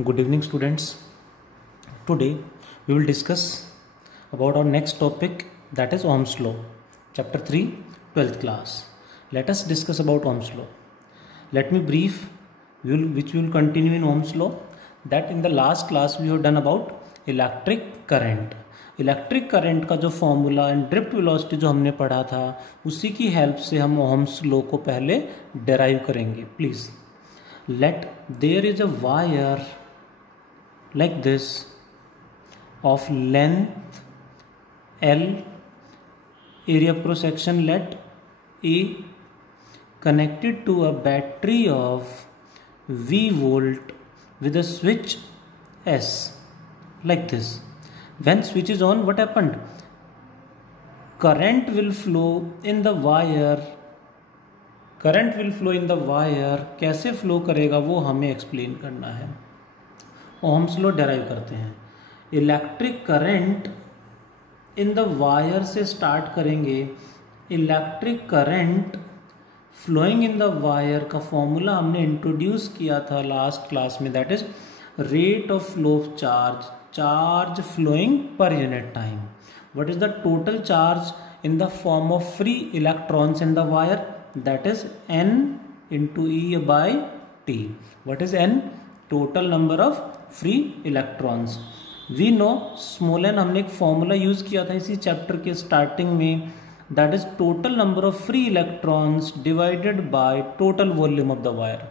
Good evening, students. Today we will discuss about our next topic, that is Ohm's law, chapter 3, 12th class. Let us discuss about Ohm's law. Let me brief which we will continue in Ohm's law. That in the last class we have done about electric current. Electric current का जो formula and drift velocity जो हमने पढ़ा था, उसी की help से हम ओह्म्स लॉ को पहले डेराइव करेंगे. Please let there is a wire like this of length L, area cross section let A, connected to a battery of V volt with a switch S, like this. When switch is on, what happened? Current will flow in the wire. Current will flow in the wire. कैसे flow करेगा वो हमें explain करना है. Ohm's law derive करते हैं. Electric current in the wire से start करेंगे. Electric current flowing in the wire का फॉर्मूला हमने इंट्रोड्यूस किया था लास्ट क्लास में, that is rate of flow of charge, charge flowing per unit time. What is the total charge in the form of free electrons in the wire, that is n into E by T. What is n? Total number of free electrons. We know small n, हमने एक formula use किया था इसी chapter के starting में, that is total number of free electrons divided by total volume of the wire.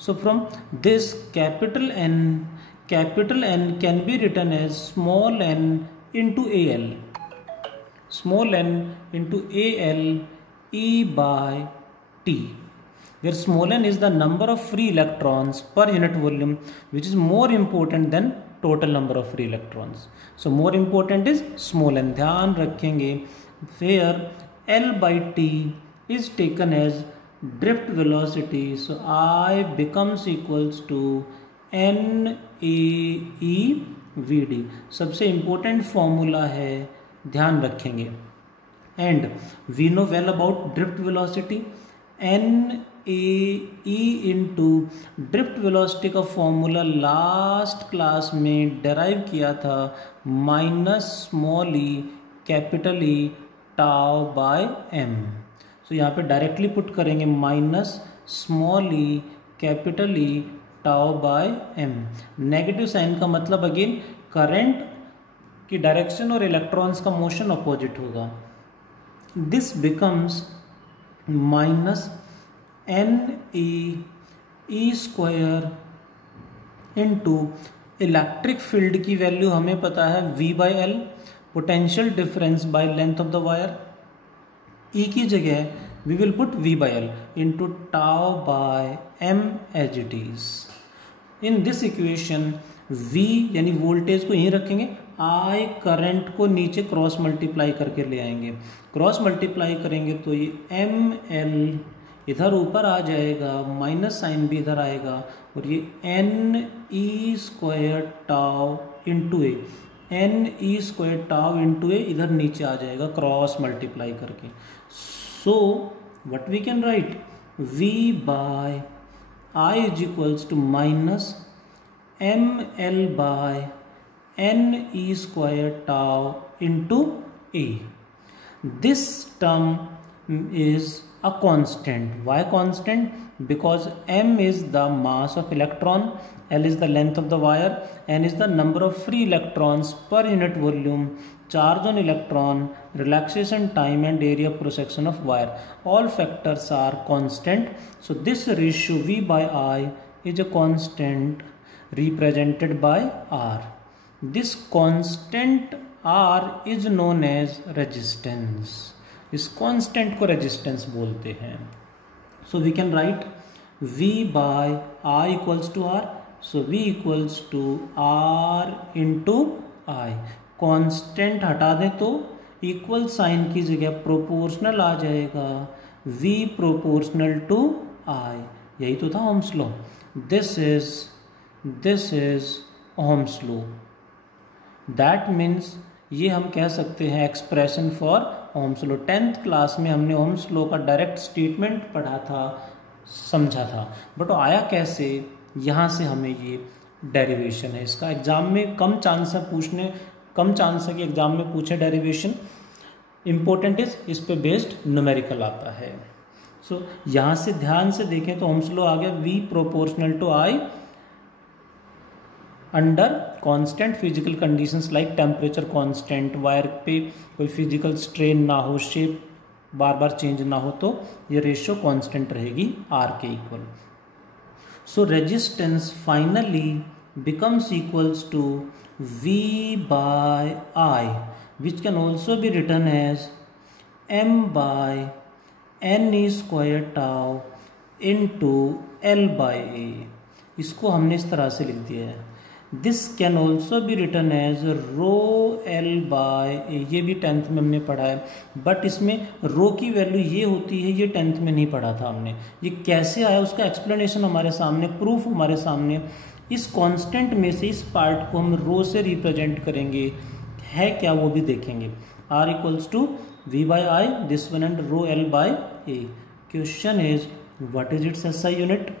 So from this capital N can be written as small n into A L, small n into A L e by t, where small n is the number of free electrons per unit volume, which is more important than total number of free electrons. So more important is small n. ध्यान रखेंगे, where L by T is taken as drift velocity. So I becomes equals to n a e v d. सबसे important formula है, ध्यान रखेंगे. And we know well about drift velocity. n A e into drift velocity का formula last class में derive किया था, minus small e capital E tau by m. So यहाँ पे डायरेक्टली पुट करेंगे minus small e capital E tau by m. Negative sign का मतलब again current की डायरेक्शन और इलेक्ट्रॉन्स का मोशन अपोजिट होगा. This becomes minus n e square into electric field की वैल्यू हमें पता है V by L, potential difference by length of the wire. E की जगह we will put V by L into tau by m as it is. In this equation V यानी voltage को यहीं रखेंगे, I करंट को नीचे cross multiply करके ले आएंगे. क्रॉस मल्टीप्लाई करेंगे तो ये एम एल इधर ऊपर आ जाएगा, माइनस साइन भी इधर आएगा, और ये n e square tau into A, n e square tau into A इधर नीचे आ जाएगा क्रॉस मल्टीप्लाई करके. So what we can write, V by I is equals to minus m L by n e square tau into A. This term is a constant. Why constant? Because m is the mass of electron, L is the length of the wire, n is the number of free electrons per unit volume, charge on electron, relaxation time and area cross section of wire. All factors are constant. So this ratio V by I is a constant represented by R. This constant R is known as resistance. इस constant को resistance बोलते हैं. So we can write V by I equals to R. So V equals to R into I. Constant हटा दें तो equal sign की जगह proportional आ जाएगा, V प्रोपोर्शनल टू I. यही तो था Ohm's law. This is Ohm's law. That means ये हम कह सकते हैं expression for Ohm's law. 10th class में हमने ओह्म्स लॉ का डायरेक्ट स्टेटमेंट पढ़ा था, समझा था, बट आया कैसे, यहाँ से हमें ये डेरिवेशन है इसका। एग्जाम में कम चांस है कि एग्जाम में पूछे डेरिवेशन। इम्पोर्टेंट इस पे बेस्ड न्यूमेरिकल आता है। सो यहाँ से ध्यान से देखें तो ओम्स लॉ आ गया, V proportional to I under constant physical conditions like temperature constant, wire पे कोई फिजिकल स्ट्रेन ना हो, शेप बार बार चेंज ना हो, तो ये रेशियो कांस्टेंट रहेगी R के equal. So resistance finally becomes equals to V by I, which can also be written as M by N square tau into L by A। इसको हमने इस तरह से लिख दिया है। This can also be written as rho L by A। ये भी 10th में हमने पढ़ा है, बट इसमें रो की वैल्यू ये होती है, ये 10th में नहीं पढ़ा था हमने। ये कैसे आया उसका एक्सप्लेनेशन हमारे सामने, प्रूफ हमारे सामने। इस कांस्टेंट में से इस पार्ट को हम रो से रिप्रेजेंट करेंगे, है क्या वो भी देखेंगे। R equals to V by I, this one, and rho L by A। Question is what is its SI unit.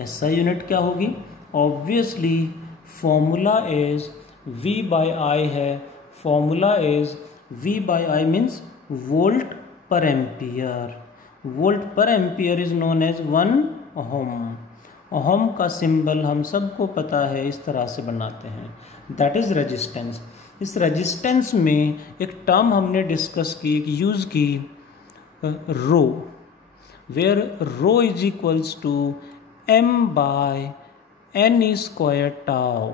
SI unit क्या होगी? Obviously formula is V by I है, formula is V by I means volt per ampere. Volt per ampere is known as 1 ohm. Ohm का symbol हम सबको पता है, इस तरह से बनाते हैं, दैट इज रेजिस्टेंस। इस रेजिस्टेंस में एक टर्म हमने डिस्कस की, यूज की, rho, where rho is equals to M by N square tau.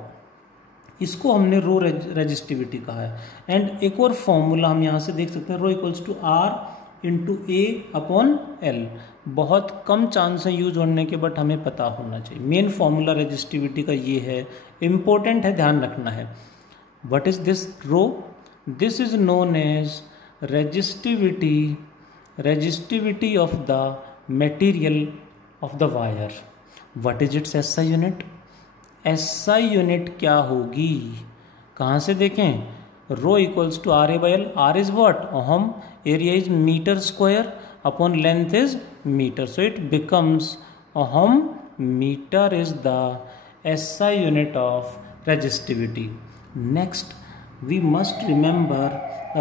इसको हमने रो रेजिस्टिविटी कहा है। एंड एक और फॉर्मूला हम यहाँ से देख सकते हैं, rho equals to R into A upon L। बहुत कम चांस है यूज होने के, बट हमें पता होना चाहिए। मेन फॉर्मूला रेजिस्टिविटी का ये है, इम्पोर्टेंट है, ध्यान रखना है। What is this rho? This is known as resistivity of the material of the wire. What is its SI unit? SI unit क्या होगी? कहाँ से देखें? Rho equals to RA by L। R is what? Ohm. Area is metre square upon length is metre, so it becomes ohm meter is the SI unit of resistivity. Next we must remember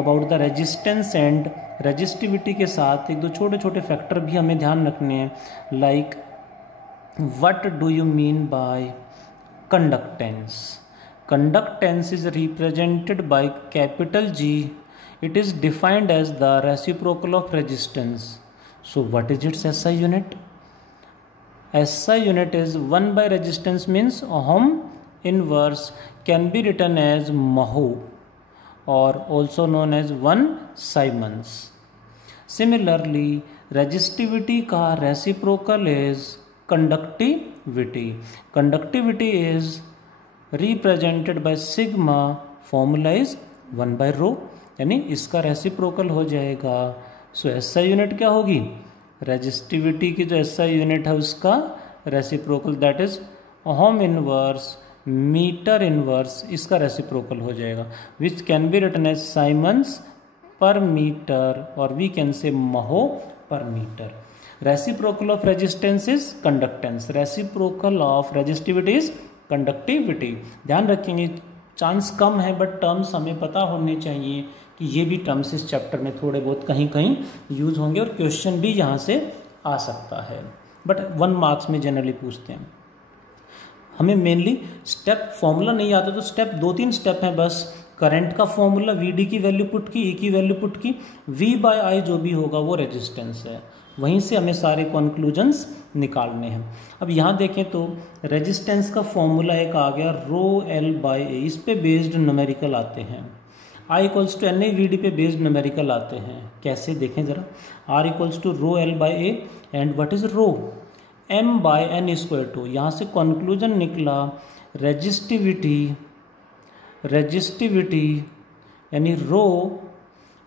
about the resistance and resistivity के साथ एक दो छोटे छोटे factor भी हमें ध्यान रखने हैं, like what do you mean by conductance? Conductance is represented by capital G. It is defined as the reciprocal of resistance. So what is its SI unit? SI unit is 1 by resistance means ohm inverse, can be written as mho or also known as 1 Siemens. Similarly, resistivity का reciprocal is conductivity. Conductivity is represented by sigma, formula is 1 by rho, यानी इसका reciprocal हो जाएगा। सो SI unit क्या होगी? Resistivity की जो SI unit है उसका reciprocal, that is ohm inverse metre inverse, इसका रेसिप्रोकल हो जाएगा, which can be written as siemens per metre और we can say mho per metre. Reciprocal of resistance is conductance, reciprocal of resistivity is conductivity. ध्यान रखेंगे, chance कम है but terms हमें पता होने चाहिए कि ये भी टर्म्स इस चैप्टर में थोड़े बहुत कहीं कहीं यूज होंगे और क्वेश्चन भी यहाँ से आ सकता है, बट 1 मार्क्स में जनरली पूछते हैं। हमें मेनली स्टेप फॉर्मूला नहीं आता तो स्टेप 2-3 स्टेप हैं बस। करंट का फॉर्मूला, VD की वैल्यू पुट की, E की वैल्यू पुट की, V बाय I जो भी होगा वो रेजिस्टेंस है, वहीं से हमें सारे कंक्लूजन्स निकालने हैं। अब यहाँ देखें तो रेजिस्टेंस का फॉर्मूला एक आ गया रो L बाई A, इस पे बेस्ड न्यूमेरिकल आते हैं। I equals to NA VD पे बेस्ड न्यूमेरिकल आते हैं, कैसे देखें ज़रा। R equals to rho L by A and what is rho? M by N square tau. यहाँ से कंक्लूजन निकला रेजिस्टिविटी यानी rho,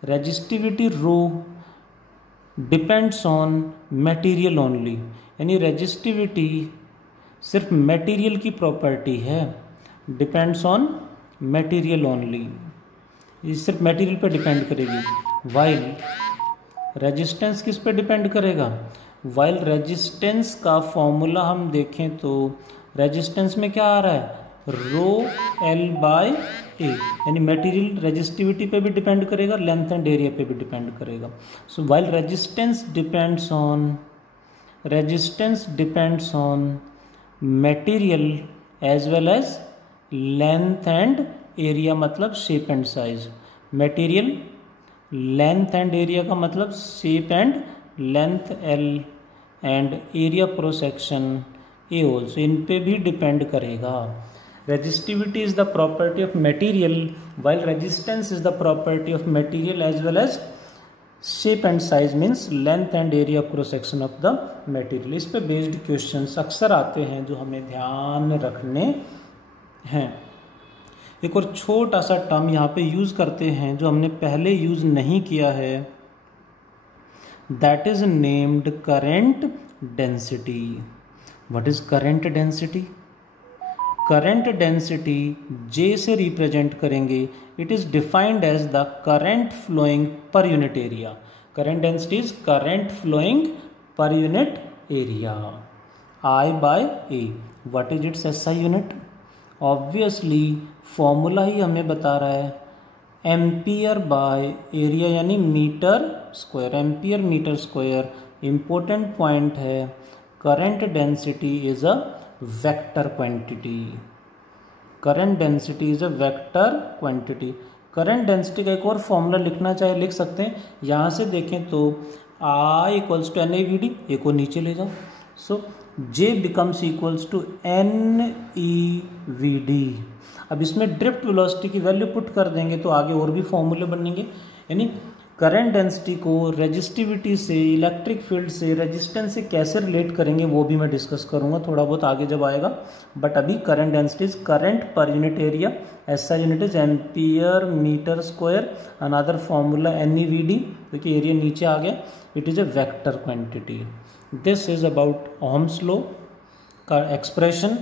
resistivity rho depends on material only, यानी रेजिस्टिविटी सिर्फ मटेरियल की प्रॉपर्टी है, डिपेंड्स ऑन मटेरियल ओनली, ये सिर्फ मटेरियल पे डिपेंड करेगी। वाइल रेजिस्टेंस किस पे डिपेंड करेगा? वाइल रेजिस्टेंस का फॉर्मूला हम देखें तो रेजिस्टेंस में क्या आ रहा है? रो एल बाय ए, यानी मटेरियल रेजिस्टिविटी पे भी डिपेंड करेगा, लेंथ एंड एरिया पे भी डिपेंड करेगा. So while resistance depends on material as well as length and area, मतलब shape and size. Material, length and area का मतलब shape and length L and area cross section A also, इन पे भी depend करेगा. Resistivity is the property of material while resistance is the property of material as well as shape and size means length and area cross section of the material. इस पे based questions अक्सर आते हैं जो हमें ध्यान रखने हैं. एक और छोटा सा टर्म यहाँ पे यूज करते हैं जो हमने पहले यूज नहीं किया है, that is named current density. What is current density? Current density J से रिप्रेजेंट करेंगे. It is defined as the current flowing per unit area. Current density is current flowing per unit area, I by A. What is its SI unit? Obviously formula ही हमें बता रहा है, ampere by area यानी metre square. Ampere metre square important point है. Current density is a vector quantity. Current density is a vector quantity. Current density का एक और फॉर्मूला लिखना चाहे लिख सकते हैं. यहाँ से देखें तो I equals to NAVD, A को नीचे ले जाओ. So J becomes equals to NEVD. अब इसमें ड्रिफ्ट वेलोसिटी की वैल्यू पुट कर देंगे तो आगे और भी फॉर्मूले बनेंगे. यानी करंट डेंसिटी को रेजिस्टिविटी से, इलेक्ट्रिक फील्ड से, रेजिस्टेंस से कैसे रिलेट करेंगे वो भी मैं डिस्कस करूंगा थोड़ा बहुत आगे जब आएगा. बट अभी current density is current per unit area. SI unit is ampere metre square. Another formula NEVD, क्योंकि एरिया नीचे आ गया. It is a vector quantity. This is about ohm's law का एक्सप्रेशन.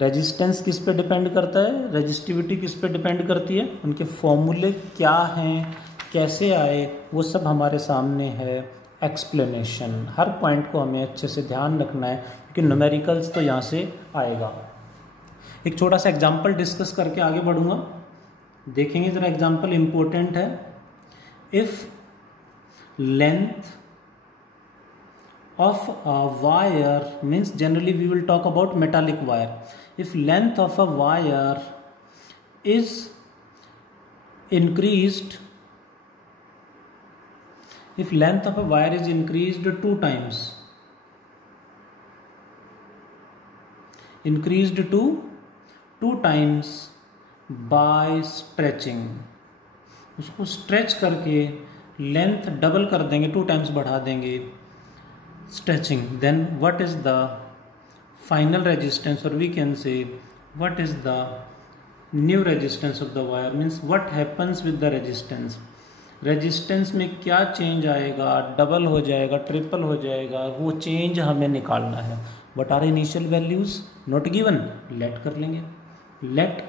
रेजिस्टेंस किस पे डिपेंड करता है, रेजिस्टिविटी किस पे डिपेंड करती है, उनके फॉर्मूले क्या हैं, कैसे आए, वो सब हमारे सामने है. एक्सप्लेनेशन, हर पॉइंट को हमें अच्छे से ध्यान रखना है क्योंकि न्यूमेरिकल्स तो यहाँ से आएगा. एक छोटा सा एग्जांपल डिस्कस करके आगे बढ़ूंगा. देखेंगे जरा, एग्जांपल इंपॉर्टेंट है. If length of a wire, means generally we will talk about metallic wire. If length of a wire is increased, if length of a wire is increased two times, increased to two times by stretching, उसको stretch करके length double कर देंगे, two times बढ़ा देंगे stretching, then what is the final resistance, or we can say what is the new resistance of the wire, means what happens with the resistance. Resistance में क्या change आएगा, double हो जाएगा, triple हो जाएगा, वो चेंज हमें निकालना है. What are initial values not given, let कर लेंगे. लेट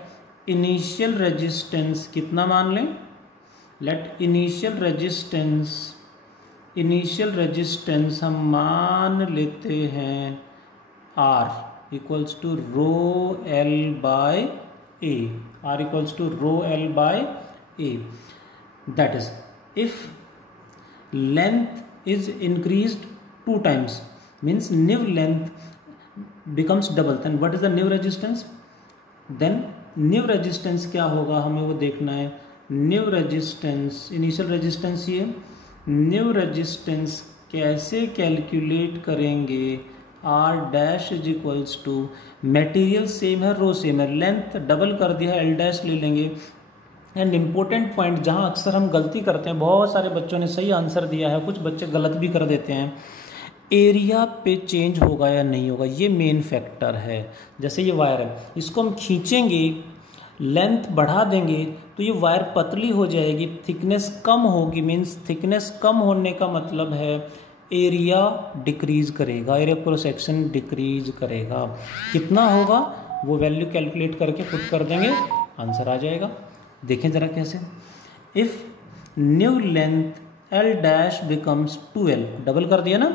इनिशियल रेजिस्टेंस कितना मान लें, लेट इनिशियल रेजिस्टेंस हम मान लेते हैं R equals to rho L by A. R equals to rho L by A. That is if length is increased two times, means new length becomes double, then what is the new resistance. Then new resistance क्या होगा हमें वो देखना है. New resistance, initial resistance ये, new resistance कैसे calculate करेंगे. R dash is equals to, material same है, रो सेम है, लेंथ डबल कर दिया है, L डैश ले लेंगे. एंड इम्पोर्टेंट पॉइंट जहाँ अक्सर हम गलती करते हैं, बहुत सारे बच्चों ने सही आंसर दिया है, कुछ बच्चे गलत भी कर देते हैं, एरिया पे चेंज होगा या नहीं होगा, ये मेन फैक्टर है. जैसे ये वायर है, इसको हम खींचेंगे, लेंथ बढ़ा देंगे तो ये वायर पतली हो जाएगी, थिकनेस कम होगी, मीन्स थिकनेस कम होने का मतलब है एरिया डिक्रीज करेगा, एरिया क्रॉस सेक्शन डिक्रीज करेगा. कितना होगा वो वैल्यू कैलकुलेट करके पुट कर देंगे, आंसर आ जाएगा. देखें जरा कैसे. If new length L dash becomes 2L, double कर दिया ना,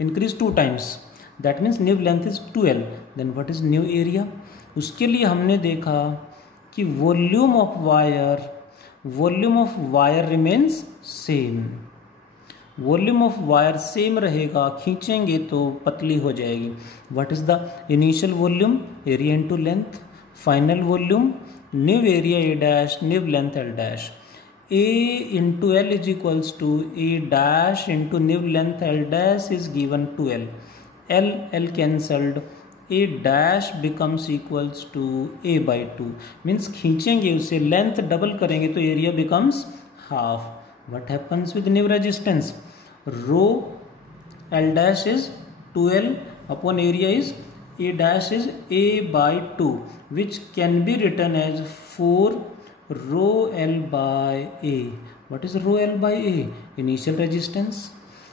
increase two times, that means new length is 2L, then what is new area. उसके लिए हमने देखा कि volume of wire remains same, volume of wire same रहेगा, खींचेंगे तो पतली हो जाएगी। What is the initial volume, area into length, final volume new area A dash new length L dash, A into L is equals to A dash into new length L dash is given to L. L cancelled, A dash becomes equals to A by 2. Means खींचेंगे उसे, length double करेंगे तो area becomes half. What happens with new resistance? Rho L dash is 2L upon area is A dash is A by 2, which can be written as 4 rho L by A. What is rho L by A? Initial resistance.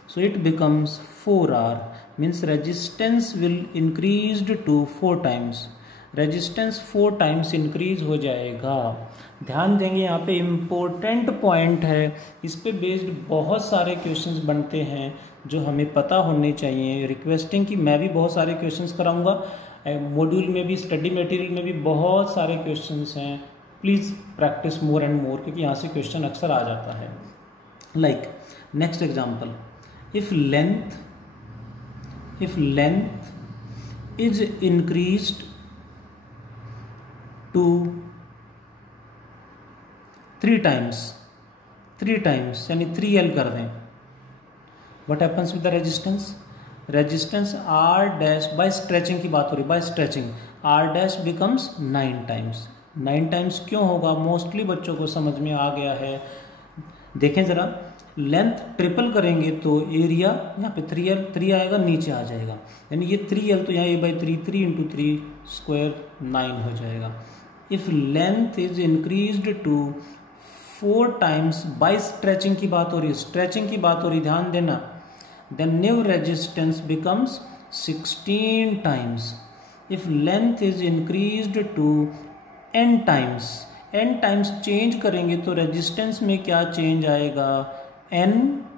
So it becomes 4R, means resistance will increased to 4 times. Resistance 4 times increase हो जाएगा। ध्यान देंगे यहाँ पे important point है, इस पे based बहुत सारे क्वेश्चंस बनते हैं जो हमें पता होने चाहिए। रिक्वेस्टिंग कि मैं भी बहुत सारे क्वेश्चंस कराऊंगा, मॉड्यूल में भी, स्टडी मटेरियल में भी बहुत सारे क्वेश्चंस हैं। Please practice more and more, क्योंकि यहाँ से क्वेश्चन अक्सर आ जाता है। Like next example, if length is increased to 3 times यानी 3L कर दें, what happens with the resistance R dash, by stretching की बात हो रही, by stretching R dash becomes 9 times. 9 times क्यों होगा, मोस्टली बच्चों को समझ में आ गया है। देखें ज़रा, लेंथ ट्रिपल करेंगे तो एरिया यहाँ पे 3 आएगा, नीचे आ जाएगा, यानी ये 3L तो यहाँ A/3, 3 × 3 स्क्वायर 9 हो जाएगा। If length is increased to 4 times, by stretching की बात हो रही, ध्यान देना, then new resistance becomes 16 times. If length is increased to n times change करेंगे तो रेजिस्टेंस में क्या चेंज आएगा, n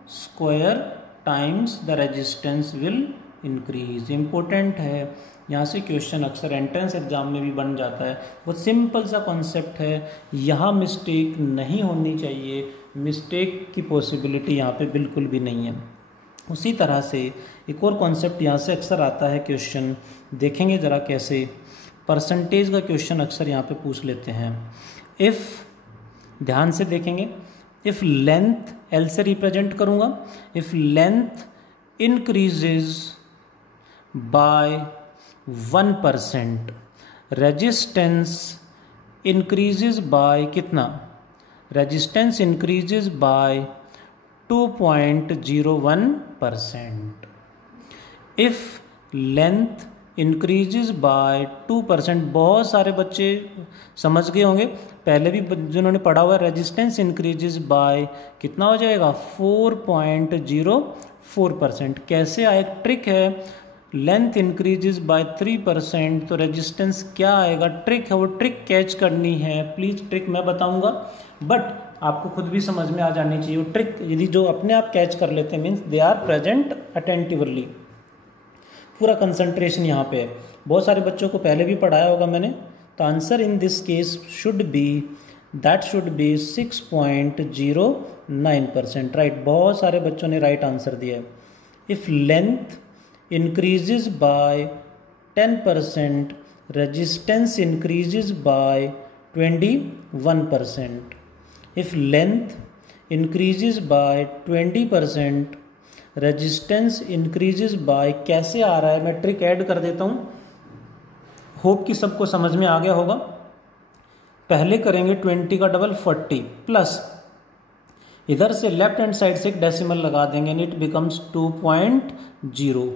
square times the resistance will increase. Important है, यहाँ से क्वेश्चन अक्सर एंट्रेंस एग्जाम में भी बन जाता है। बहुत सिंपल सा कॉन्सेप्ट है, यहाँ मिस्टेक नहीं होनी चाहिए, मिस्टेक की पॉसिबिलिटी यहाँ पे बिल्कुल भी नहीं है। उसी तरह से एक और कॉन्सेप्ट यहाँ से अक्सर आता है क्वेश्चन, देखेंगे ज़रा कैसे। परसेंटेज का क्वेश्चन अक्सर यहाँ पे पूछ लेते हैं। इफ़, ध्यान से देखेंगे, इफ़ लेंथ L से रिप्रेजेंट करूँगा, if length increases by 1%, resistance increases by कितना, resistance increases by 2.01%। If length increases by 2%, बहुत सारे बच्चे समझ गए होंगे, पहले भी जिन्होंने पढ़ा हुआ है, रेजिस्टेंस इंक्रीजेज बाय कितना हो जाएगा, 4.04%। कैसे आए, ट्रिक है, लेंथ इंक्रीजेज बाय 3% तो रेजिस्टेंस क्या आएगा, ट्रिक है, वो ट्रिक कैच करनी है। प्लीज़ ट्रिक मैं बताऊंगा, बट आपको खुद भी समझ में आ जानी चाहिए। वो ट्रिक यदि जो अपने आप कैच कर लेते हैं, means they are present attentively, पूरा कंसंट्रेशन यहाँ पे है। बहुत सारे बच्चों को पहले भी पढ़ाया होगा मैंने, तो answer in this case should be 6.09%। Right, बहुत सारे बच्चों ने राइट आंसर दिया है। If length increases bye 10%, resistance increases bye 21%। If length increases bye 20%, resistance increases bye, कैसे आ रहा है, मैं ट्रिक ऐड कर देता हूँ, होप कि सबको समझ में आ गया होगा। पहले करेंगे 20 का डबल 40 प्लस इधर से लेफ्ट हैंड साइड से एक डेसिमल लगा देंगे, एंड इट बिकम्स 2.0,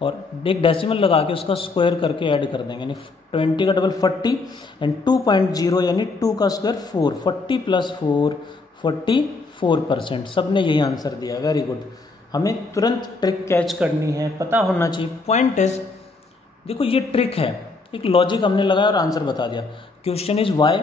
और एक डेसिमल लगा के उसका स्क्वायर करके ऐड कर देंगे, यानी 20 का डबल 40 एंड 2.0 यानी 2 का स्क्वायर 4, 40 + 4 44%। सबने यही आंसर दिया, वेरी गुड। हमें तुरंत ट्रिक कैच करनी है, पता होना चाहिए। पॉइंट इज, देखो ये ट्रिक है, एक लॉजिक हमने लगाया और आंसर बता दिया। Question is why,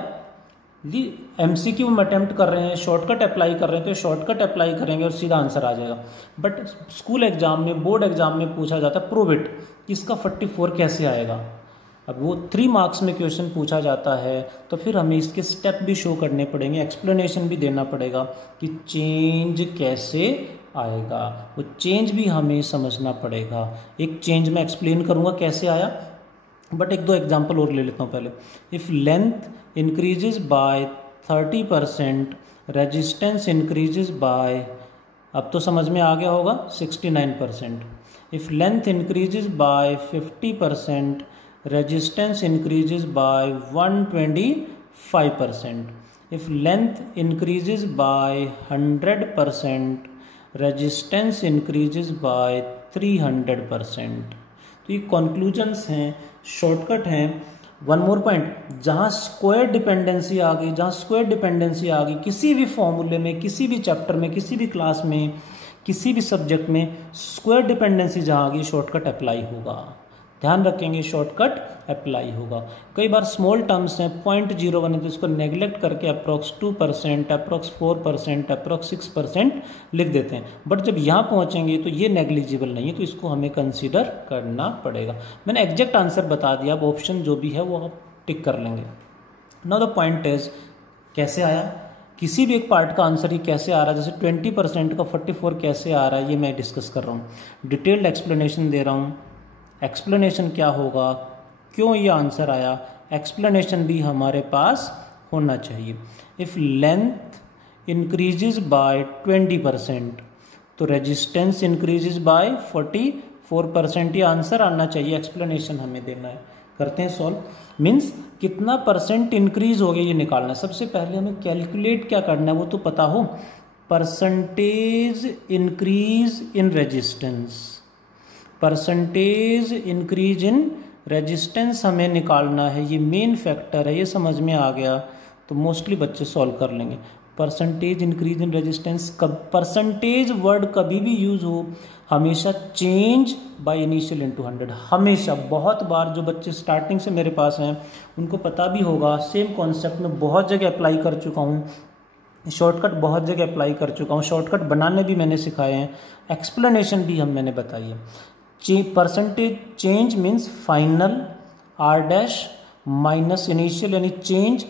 the MCQ हम अटेम्प्ट कर रहे हैं, शॉर्टकट अप्लाई कर रहे हैं, तो शॉर्टकट अप्लाई करेंगे और सीधा आंसर आ जाएगा। बट स्कूल एग्जाम में, बोर्ड एग्जाम में पूछा जाता है प्रूव इट, इसका 44 कैसे आएगा। अब वो 3 मार्क्स में क्वेश्चन पूछा जाता है तो फिर हमें इसके स्टेप भी शो करने पड़ेंगे, एक्सप्लेनेशन भी देना पड़ेगा कि चेंज कैसे आएगा, वो चेंज भी हमें समझना पड़ेगा। एक चेंज मैं एक्सप्लेन करूँगा कैसे आया, बट एक दो एग्जांपल और ले लेता हूँ पहले। If length increases bye 30%, resistance increases bye, अब तो समझ में आ गया होगा, 69%। If length increases bye 50%, resistance increases bye 125%। If length increases bye 100%, resistance increases bye 300%। तो ये कंक्लूजन्स हैं, शॉर्टकट हैं। वन मोर पॉइंट, जहाँ स्क्वायर डिपेंडेंसी आ गई, जहाँ स्क्वायर डिपेंडेंसी आ गई किसी भी फॉर्मूले में, किसी भी चैप्टर में, किसी भी क्लास में, किसी भी सब्जेक्ट में, स्क्वायर डिपेंडेंसी जहाँ आ गई शॉर्टकट अप्लाई होगा। ध्यान रखेंगे, शॉर्टकट अप्लाई होगा। कई बार स्मॉल टर्म्स हैं, 0.01 है तो इसको नेग्लेक्ट करके अप्रॉक्स 2%, अप्रॉक्स 4%, अप्रॉक्स 6% लिख देते हैं, बट जब यहाँ पहुँचेंगे तो ये नेग्लिजिबल नहीं है, तो इसको हमें कंसीडर करना पड़ेगा। मैंने एग्जैक्ट आंसर बता दिया, अब ऑप्शन जो भी है वो आप टिक कर लेंगे। नाउ द पॉइंट इज, कैसे आया, किसी भी एक पार्ट का आंसर ही कैसे आ रहा है, जैसे 20% का 44 कैसे आ रहा है, ये मैं डिस्कस कर रहा हूँ, डिटेल्ड एक्सप्लेनेशन दे रहा हूँ। एक्सप्लेनेशन क्या होगा, क्यों ये आंसर आया, एक्सप्लेनेशन भी हमारे पास होना चाहिए। इफ़ लेंथ इंक्रीजेज बाय 20% तो रेजिस्टेंस इंक्रीजेज बाय 44%, ये आंसर आना चाहिए, एक्सप्लेनेशन हमें देना है। करते हैं सॉल्व। मीन्स कितना परसेंट इंक्रीज हो गया ये निकालना है। सबसे पहले हमें कैलकुलेट क्या करना है वो तो पता हो, percentage increase in resistance, percentage increase in resistance हमें निकालना है, ये मेन फैक्टर है। ये समझ में आ गया तो मोस्टली बच्चे सॉल्व कर लेंगे। परसेंटेज इंक्रीज इन रेजिस्टेंस, कब परसेंटेज वर्ड कभी भी यूज हो हमेशा चेंज बाय इनिशियल इनटू 100, हमेशा। बहुत बार जो बच्चे स्टार्टिंग से मेरे पास हैं उनको पता भी होगा, सेम कॉन्सेप्ट में बहुत जगह अप्लाई कर चुका हूँ, शॉर्टकट बहुत जगह अप्लाई कर चुका हूँ, शॉर्टकट बनाने भी मैंने सिखाए हैं, एक्सप्लेनेशन भी मैंने बताई है। Percentage change means final R dash minus initial, यानी change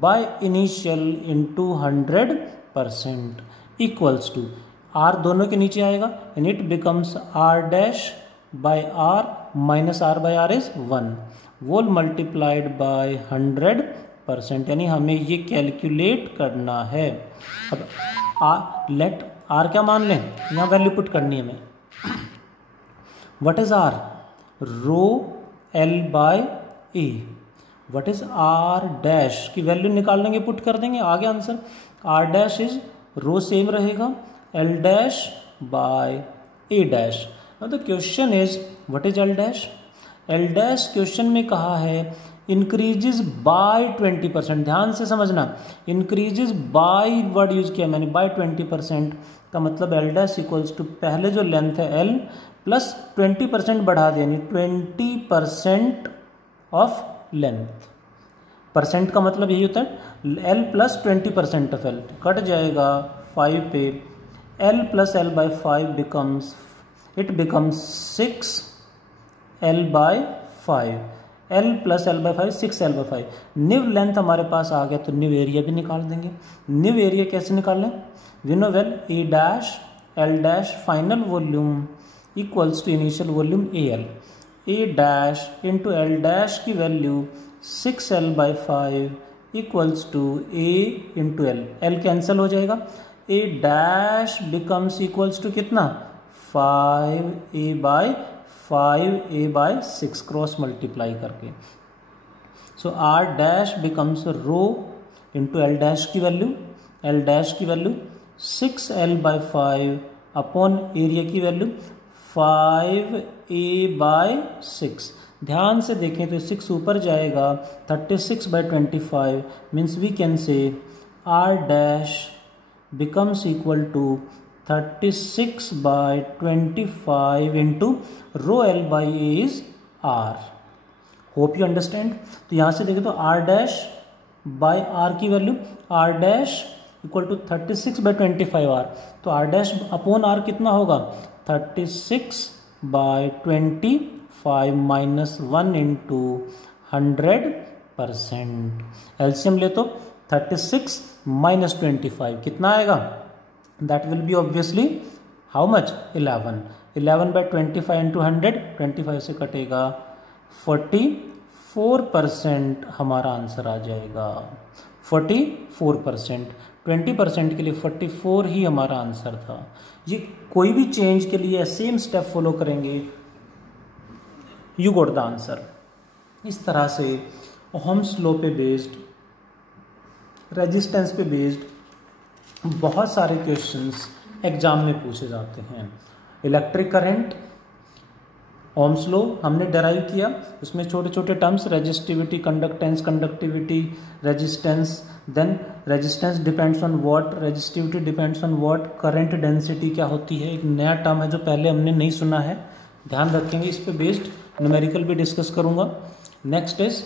by initial into 100% equals to R, दोनों के नीचे आएगा, and it becomes R dash by R minus R by R is 1 whole multiplied by 100%, यानी हमें ये कैलकुलेट करना है। अब लेट आर क्या मान लें, यहाँ वैल्यू पुट करनी है हमें। What is R? Rho L by A. What is R dash की वैल्यू निकाल लेंगे, पुट कर देंगे, आगे answer. R dash is rho same रहेगा, L dash by A dash। Now the question is what is L dash? L dash question में कहा है इंक्रीजेज बाय 20%, ध्यान से समझना, इंक्रीजेज बाय वर्ड यूज किया मैंने, बाय 20% का मतलब L dash इक्वल्स टू पहले जो लेंथ है L प्लस 20% बढ़ा देनी, 20% ऑफ लेंथ। परसेंट का मतलब यही होता है L plus 20% of L, cut जाएगा 5 पे, L plus L by 5 becomes, it becomes 6 L by 5, L plus L by 5 6 L by 5। New length हमारे पास आ गया तो न्यू एरिया भी निकाल देंगे। न्यू एरिया कैसे निकालें, we know well, A dash L dash final volume equals to initial volume AL, A dash into L dash की value 6L by 5 equals to A into L, L cancel हो जाएगा, A dash becomes equals to कितना 5A by 6 cross multiply करके। So R dash becomes rho into L dash की value, L dash की value 6L by 5 upon area की value 5A by 6। ध्यान से देखें तो 6 ऊपर जाएगा, 36 by 25 means we can say R dash becomes equal to 36 by 25 into rho L by A is R। Hope you understand. तो यहाँ से देखें तो R डैश बाई R की value, R dash equal to 36 by 25R, तो R dash upon R कितना होगा 36 by 25 minus 1 into 100%। LCM ले तो 36 माइनस 25 कितना आएगा? That will be obviously how much? 11। 11 by 25 into 100, 25 से कटेगा 44% हमारा आंसर आ जाएगा। 44%, 20% के लिए 44 ही हमारा आंसर था। ये कोई भी चेंज के लिए सेम स्टेप फॉलो करेंगे, यू गॉट द आंसर। इस तरह से ओहम्स लॉ पे बेस्ड, रेजिस्टेंस पे बेस्ड बहुत सारे क्वेश्चंस एग्जाम में पूछे जाते हैं। इलेक्ट्रिक करंट, ओहम्स लॉ हमने डेराइव किया, उसमें छोटे छोटे terms resistivity, conductance, conductivity, resistance, then resistance depends on what, resistivity depends on what, current density क्या होती है, एक नया टर्म है जो पहले हमने नहीं सुना है, ध्यान रखेंगे। इस पे बेस्ड न्यूमेरिकल भी डिस्कस करूंगा। नेक्स्ट इज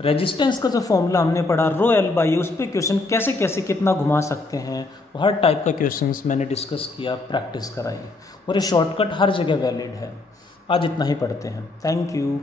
रेजिस्टेंस का जो फॉर्मूला हमने पढ़ा रो एल बाई, उस पर क्वेश्चन कैसे कैसे कितना घुमा सकते हैं, वो हर टाइप का क्वेश्चंस मैंने डिस्कस किया, प्रैक्टिस कराई, और ये शॉर्टकट हर जगह वैलिड है। आज इतना ही पढ़ते हैं। Thank you.